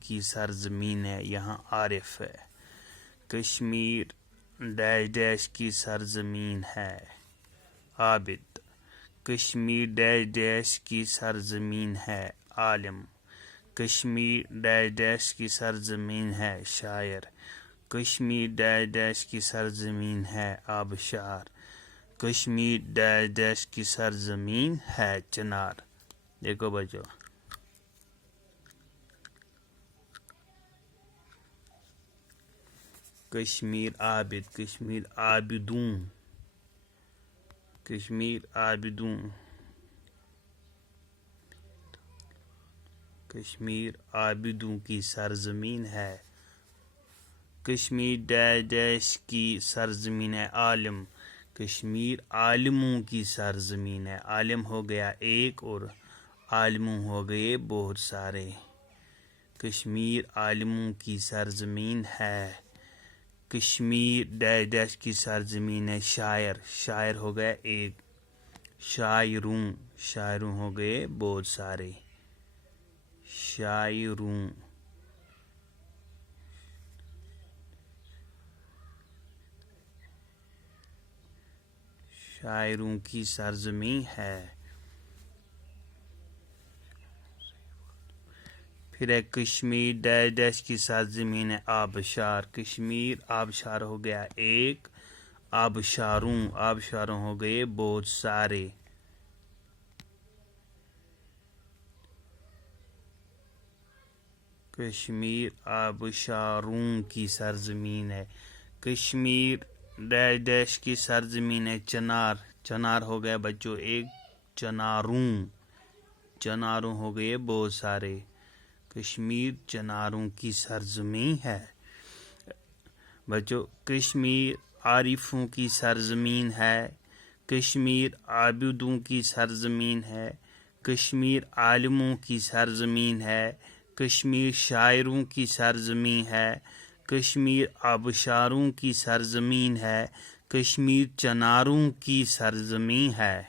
کی سرزمین ہے، یہاں عارف ہے۔ کشمیر ڈیش ڈیش کی سرزمین ہے، عابد۔ کشمیر ڈیش ڈیش کی سرزمین ہے، عالم۔ کشمیر ڈیش ڈیش کی سرزمین ہے، شاعر۔ کشمیر ڈیش ڈیش کی سرزمین ہے، آبشار۔ کشمیر ڈیش ڈیش کی سرزمین ہے، چنار۔ دیکھو بچو، کشمیر عابد، کشمیر عابدوں، کشمیر عابدوں، کشمیر عابدوں کی سرزمین ہے۔ کشمیر ڈیش ڈیش کی سرزمین ہے، عالم۔ کشمیر عالموں کی سرزمین ہے، عالم ہو گیا ایک اور عالموں ہو گئے بہت سارے۔ کشمیر عالموں کی سرزمین ہے۔ کشمیر ڈیش ڈیش کی سرزمین ہے، شاعر۔ شاعر ہو گیا ایک، شاعروں، شاعروں ہو گئے بہت سارے، شاعروں۔ شاعروں کی سرزمین ہے۔ پھر ہے کشمیر ڈیش ڈیش کی سرزمین ہے، آبشار۔ کشمیر آبشار ہو گیا ایک، آبشاروں، آبشاروں ہو گئے بہت سارے۔ کشمیر آبشاروں کی سرزمین ہے۔ کشمیر ڈیش ڈیش کی سرزمین ہے، چنار۔ چنار ہو گیا بچوں ایک، چناروں، چناروں ہو گئے بہت سارے۔ کشمیر چناروں کی سرزمین ہے۔ بچوں، کشمیر عارفوں کی سرزمین ہے۔ کشمیر عابدوں کی سرزمین ہے۔ کشمیر عالموں کی سرزمین ہے۔ کشمیر شاعروں کی سرزمین ہے۔ کشمیر آبشاروں کی سرزمین ہے۔ کشمیر چناروں کی سرزمین ہے۔